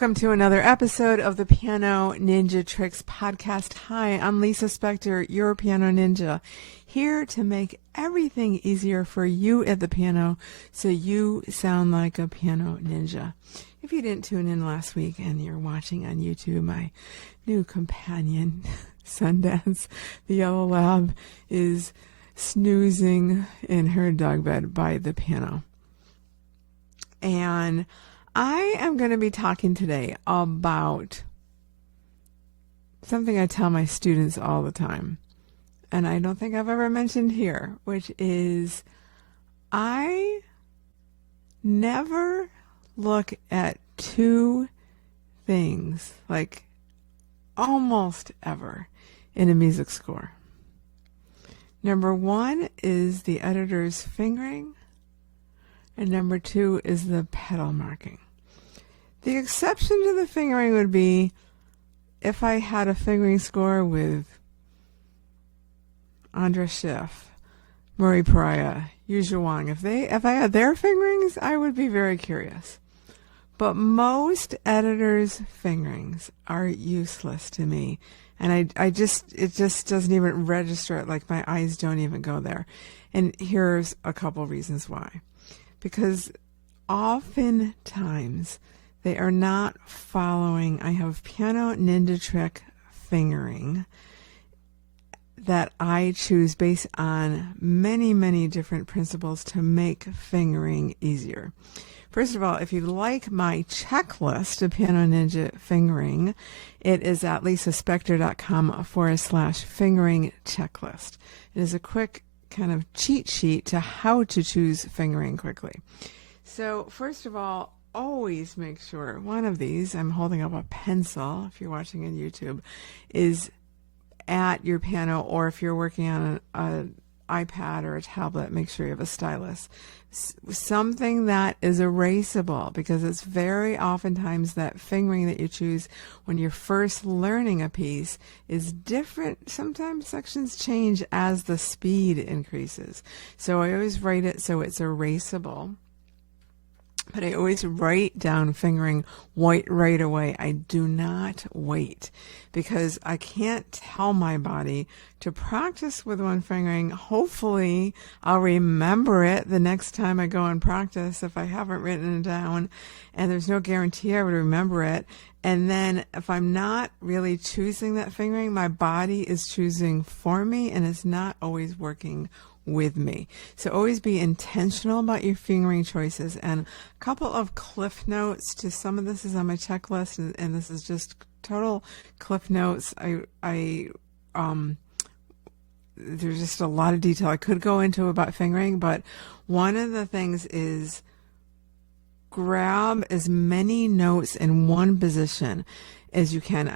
Welcome to another episode of the Piano Ninja Tricks podcast. Hi, I'm Lisa Spector, your piano ninja, here to make everything easier for you at the piano so you sound like a piano ninja. If you didn't tune in last week and you're watching on YouTube, my new companion, Sundance, the yellow lab, is snoozing in her dog bed by the piano. And I am going to be talking today about something I tell my students all the time, and I don't think I've ever mentioned here, which is I never look at two things, like almost ever, in a music score. Number one is the editor's fingering, and number two is the pedal marking. The exception to the fingering would be if I had a fingering score with Andras Schiff, Murray Pariah, Yu Zhuang. If I had their fingerings, I would be very curious. But most editors' fingerings are useless to me, and it just doesn't even register it. Like, my eyes don't even go there. And here's a couple reasons why. Because oftentimes they are not following. I have piano ninja trick fingering that I choose based on many, many different principles to make fingering easier. First of all, if you'd like my checklist of piano ninja fingering, it is at lisaspector.com/fingering checklist. It is a quick kind of cheat sheet to how to choose fingering quickly. So first of all, always make sure one of these, I'm holding up a pencil if you're watching on YouTube, is at your piano, or if you're working on an iPad or a tablet, make sure you have a stylus. Something that is erasable, because it's very oftentimes that fingering that you choose when you're first learning a piece is different. Sometimes sections change as the speed increases. So I always write it so it's erasable. But I always write down fingering right away. I do not wait, because I can't tell my body to practice with one fingering. Hopefully, I'll remember it the next time I go and practice if I haven't written it down, and there's no guarantee I would remember it. And then if I'm not really choosing that fingering, my body is choosing for me, and it's not always working with me. So always be intentional about your fingering choices. And a couple of cliff notes to some of this is on my checklist, and this is just total cliff notes. There's just a lot of detail I could go into about fingering, but one of the things is grab as many notes in one position as you can.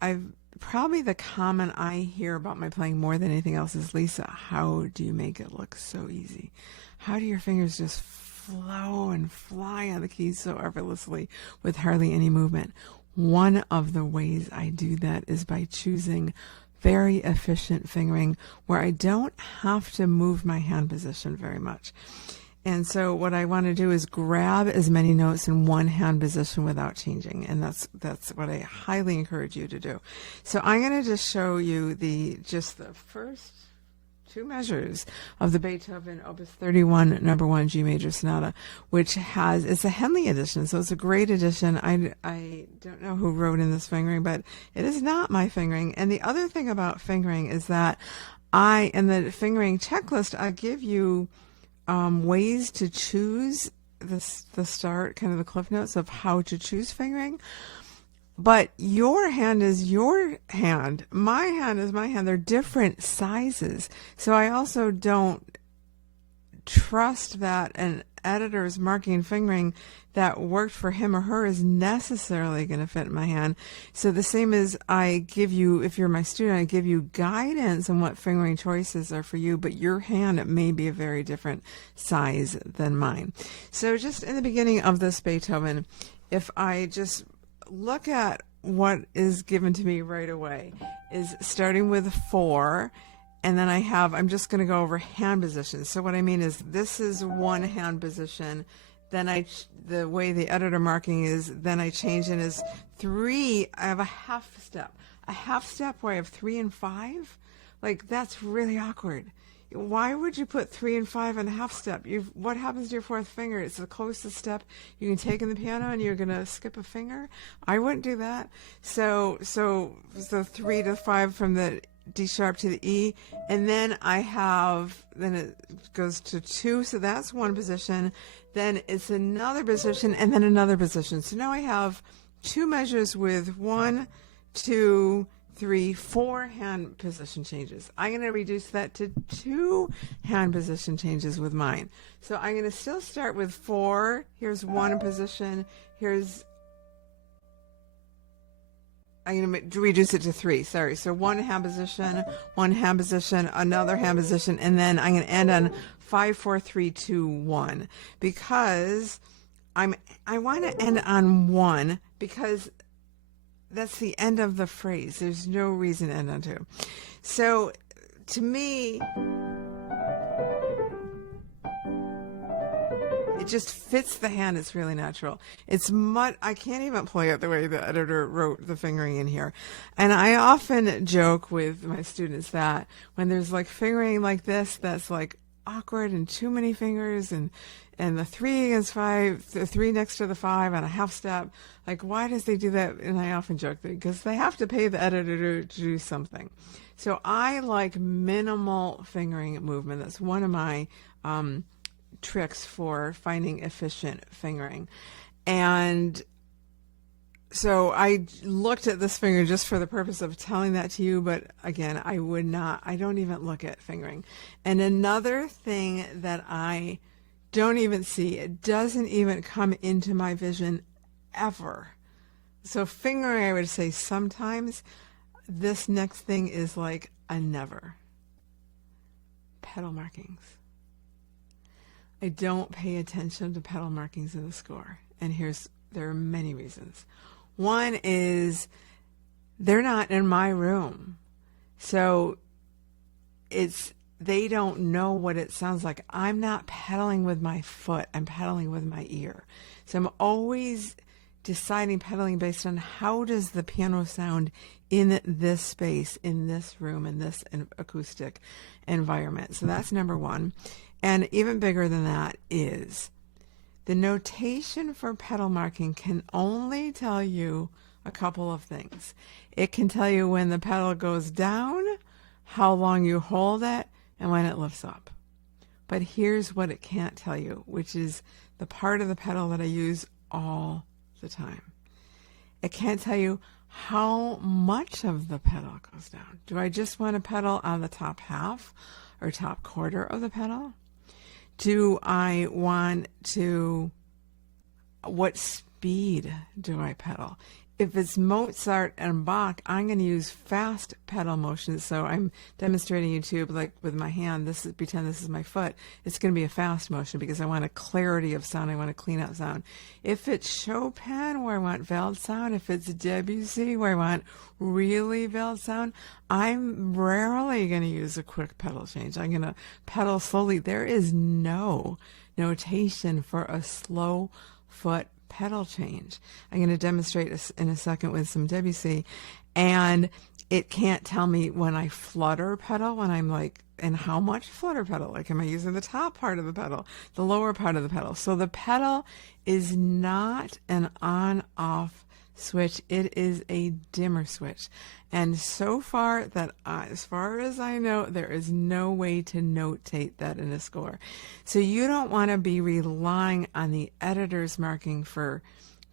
I've probably the comment I hear about my playing more than anything else is, Lisa, how do you make it look so easy? How do your fingers just flow and fly on the keys so effortlessly with hardly any movement? One of the ways I do that is by choosing very efficient fingering where I don't have to move my hand position very much. And so what I want to do is grab as many notes in one hand position without changing. And that's what I highly encourage you to do. So I'm going to just show you the first two measures of the Beethoven Opus 31 number 1 G major sonata, which it's a Henley edition. So it's a great edition. I don't know who wrote in this fingering, but it is not my fingering. And the other thing about fingering is that in the fingering checklist, I give you ways to choose the start, kind of the cliff notes of how to choose fingering. But your hand is your hand. My hand is my hand. They're different sizes. So I also don't trust that an editor's marking and fingering that worked for him or her is necessarily going to fit in my hand. So the same as I give you, if you're my student, I give you guidance on what fingering choices are for you, but your hand may be a very different size than mine. So just in the beginning of this Beethoven, if I just look at what is given to me right away, is starting with 4, and then I'm just going to go over hand positions. So what I mean is, this is one hand position, then the way the editor marking is, then I change it as 3. I have a half step where I have 3 and 5. Like, that's really awkward. Why would you put 3 and 5 in a half step? What happens to your 4th finger? It's the closest step you can take in the piano, and you're gonna skip a finger. I wouldn't do that. So 3 to 5 from the D sharp to the E, and then then it goes to 2, so that's one position. Then it's another position, and then another position. So now I have 2 measures with 1, 2, 3, 4 hand position changes. I'm going to reduce that to 2 hand position changes with mine. So I'm going to still start with 4. Here's 1 position. I'm going to reduce it to 3. Sorry. So 1 hand position, another hand position, and then I'm going to end on 5, 4, 3, 2, 1, because I want to end on 1 because that's the end of the phrase. There's no reason to end on 2. So to me, it just fits the hand. It's really natural. I can't even play it the way the editor wrote the fingering in here. And I often joke with my students that when there's like fingering like this, that's like awkward and too many fingers, and the 3 against 5, the 3 next to the 5 on a half step. Like, why does they do that? And I often joke that because they have to pay the editor to do something. So I like minimal fingering movement. That's one of my tricks for finding efficient fingering. And so I looked at this finger just for the purpose of telling that to you, but again, I don't even look at fingering. And another thing that I don't even see, it doesn't even come into my vision ever. So fingering, I would say sometimes. This next thing is like a never. Pedal markings. I don't pay attention to pedal markings in the score, and there are many reasons. One is they're not in my room, so they don't know what it sounds like. I'm not pedaling with my foot, I'm pedaling with my ear. So I'm always deciding pedaling based on how does the piano sound in this space, in this room, in this acoustic environment. So that's number one. And even bigger than that is the notation for pedal marking can only tell you a couple of things. It can tell you when the pedal goes down, how long you hold it, and when it lifts up. But here's what it can't tell you, which is the part of the pedal that I use all the time. It can't tell you how much of the pedal goes down. Do I just want to pedal on the top half or top quarter of the pedal? Do I want to, what speed do I pedal? If it's Mozart and Bach, I'm going to use fast pedal motions. So I'm demonstrating YouTube like with my hand. Pretend this is my foot. It's going to be a fast motion because I want a clarity of sound. I want a clean out sound. If it's Chopin, where I want veiled sound, if it's Debussy, where I want really veiled sound, I'm rarely going to use a quick pedal change. I'm going to pedal slowly. There is no notation for a slow foot pedal change. I'm going to demonstrate in a second with some Debussy, and it can't tell me when I flutter pedal, when I'm like, and how much flutter pedal, like am I using the top part of the pedal, the lower part of the pedal. So the pedal is not an on-off switch, it is a dimmer switch. And so far as far as I know, there is no way to notate that in a score. So you don't want to be relying on the editor's marking for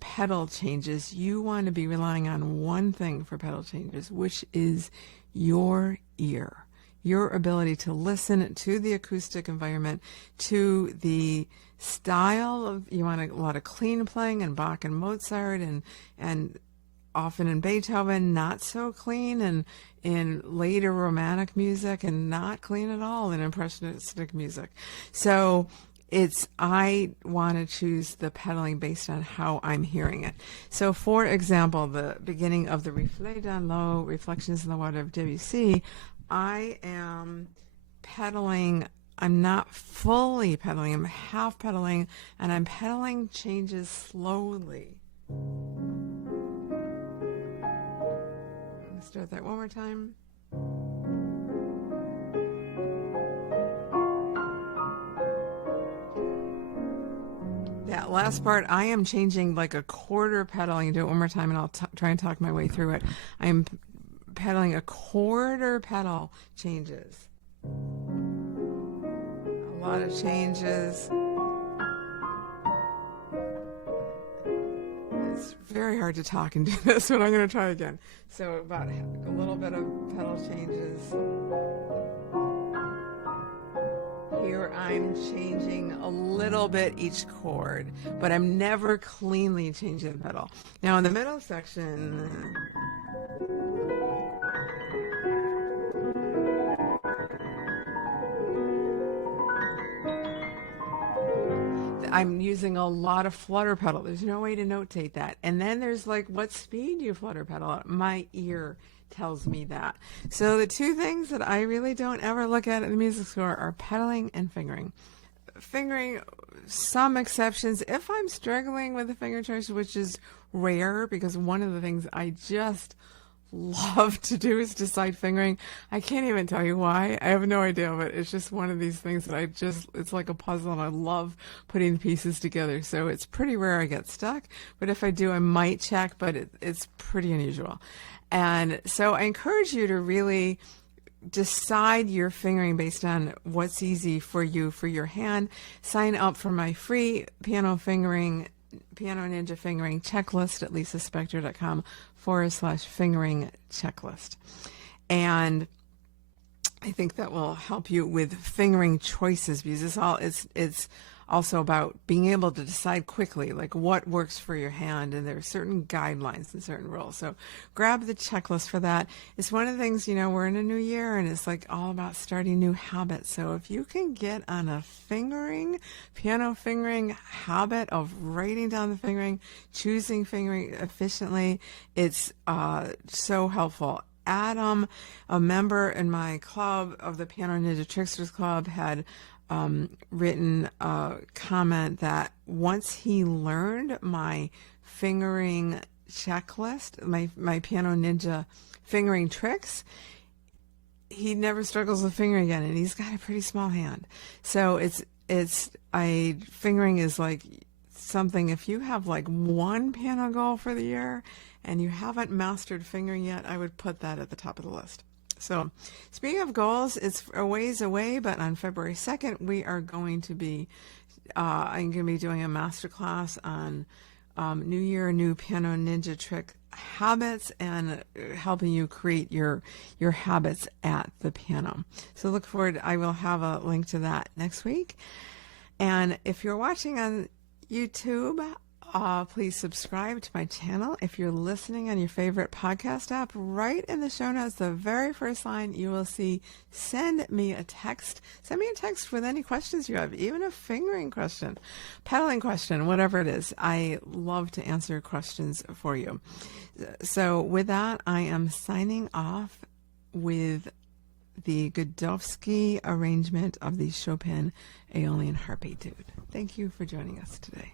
pedal changes. You want to be relying on one thing for pedal changes, which is your ear, your ability to listen to the acoustic environment, to the style of, you want a lot of clean playing in Bach and Mozart, and often in Beethoven, not so clean, and in later romantic music, and not clean at all in impressionistic music. So I want to choose the pedaling based on how I'm hearing it. So for example, the beginning of the Reflet dans l'eau, Reflections in the Water of Debussy, I am pedaling I'm not fully pedaling, I'm half pedaling, and I'm pedaling changes slowly. Let's start that one more time. That last part, I am changing like a quarter pedaling. Do it one more time and I'll try and talk my way through it. I am pedaling a quarter pedal changes. A lot of changes. It's very hard to talk and do this, but I'm going to try again. So about a little bit of pedal changes. Here I'm changing a little bit each chord, but I'm never cleanly changing the pedal. Now in the middle section, I'm using a lot of flutter pedal. There's no way to notate that. And then there's like, what speed do you flutter pedal at? My ear tells me that. So the two things that I really don't ever look at in the music score are pedaling and fingering. Fingering, some exceptions. If I'm struggling with the finger choice, which is rare, because one of the things I just love to do is decide fingering. I can't even tell you why. I have no idea, but it's just one of these things that it's like a puzzle, and I love putting the pieces together. So it's pretty rare I get stuck, but if I do, I might check, but it's pretty unusual. And so I encourage you to really decide your fingering based on what's easy for you, for your hand. Sign up for my free piano ninja fingering checklist at lisaspector.com/fingering checklist. And I think that will help you with fingering choices, because it's also about being able to decide quickly, like what works for your hand, and there are certain guidelines and certain rules. So grab the checklist for that. It's one of the things, we're in a new year, and it's like all about starting new habits. So if you can get on a piano fingering habit of writing down the fingering, choosing fingering efficiently, it's so helpful. Adam, a member in my club of the Piano Ninja Tricksters Club, had written a comment that once he learned my fingering checklist, my Piano Ninja fingering tricks, he never struggles with fingering again, and he's got a pretty small hand. So fingering is like something, if you have like one piano goal for the year and you haven't mastered fingering yet, I would put that at the top of the list. So speaking of goals, it's a ways away, but on February 2nd, we are going to be, I'm going to be doing a masterclass on New Year, new Piano Ninja trick habits, and helping you create your habits at the piano. So look forward. I will have a link to that next week. And if you're watching on YouTube, please subscribe to my channel. If you're listening on your favorite podcast app, right in the show notes, the very first line, you will see, send me a text. Send me a text with any questions you have, even a fingering question, pedaling question, whatever it is. I love to answer questions for you. So with that, I am signing off with the Godowski arrangement of the Chopin Aeolian Harp Etude. Thank you for joining us today.